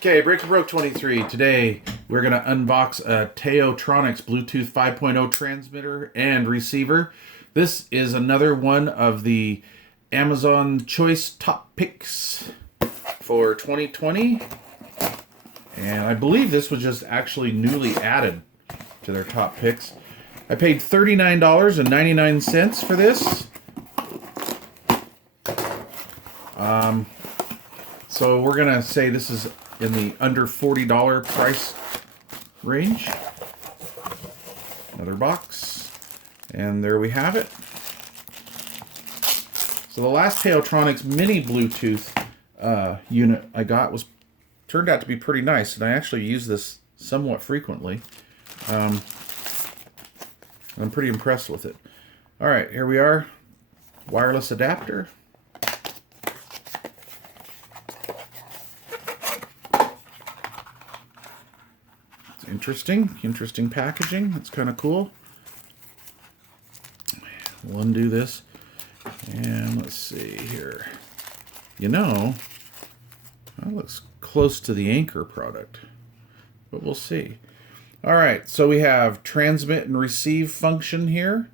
Okay, Breaking Broke 23. Today we're going to unbox a TaoTronics Bluetooth 5.0 transmitter and receiver. This is another one of the Amazon Choice Top Picks for 2020. And I believe this was just actually newly added to their top picks. I paid $39.99 for this. So we're going to say this is in the under $40 price range. Another box. And there we have it. So the last TaoTronics mini Bluetooth unit I got turned out to be pretty nice, and I actually use this somewhat frequently. I'm pretty impressed with it. All right, here we are. Wireless adapter. Interesting packaging. It's kind of cool. We'll undo this. And let's see here. You know, that looks close to the Anchor product, but we'll see. All right, so we have transmit and receive function here.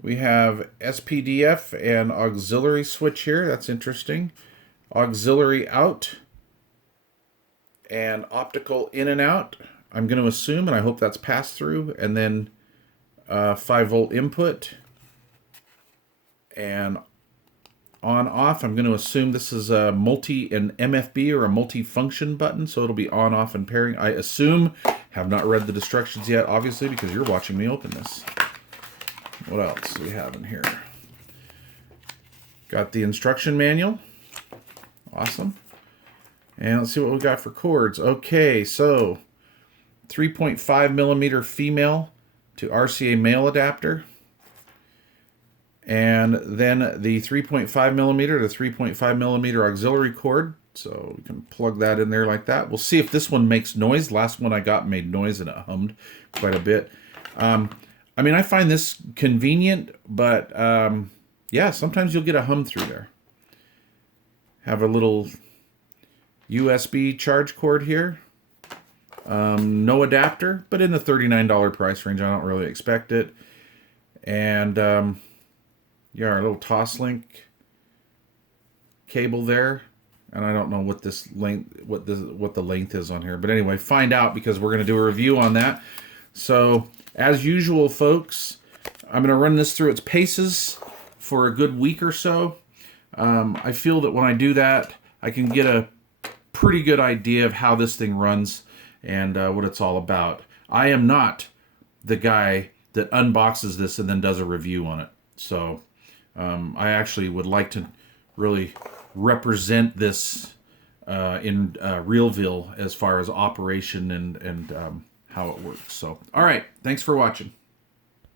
We have SPDF and auxiliary switch here. That's interesting. Auxiliary out and optical in and out. I'm going to assume, and I hope that's pass through, and then 5-volt input and on off. I'm going to assume this is a an MFB or a multi-function button, so it'll be on, off, and pairing. I assume. Have not read the instructions yet, obviously, because you're watching me open this. What else do we have in here? Got the instruction manual. Awesome. And let's see what we got for cords. Okay, so 3.5 millimeter female to RCA male adapter. And then the 3.5 millimeter to 3.5 millimeter auxiliary cord. So we can plug that in there like that. We'll see if this one makes noise. Last one I got made noise and it hummed quite a bit. I mean, I find this convenient, but yeah, sometimes you'll get a hum through there. Have a little USB charge cord here. No adapter, but in the $39 price range. I don't really expect it. And yeah, our little slink cable there. And I don't know what this length, what the length is on here. But anyway, find out because we're going to do a review on that. So as usual, folks, I'm going to run this through its paces for a good week or so. I feel that when I do that, I can get a pretty good idea of how this thing runs and what it's all about. I am not the guy that unboxes this and then does a review on it. So I actually would like to really represent this in Realville as far as operation and how it works. So, all right, thanks for watching.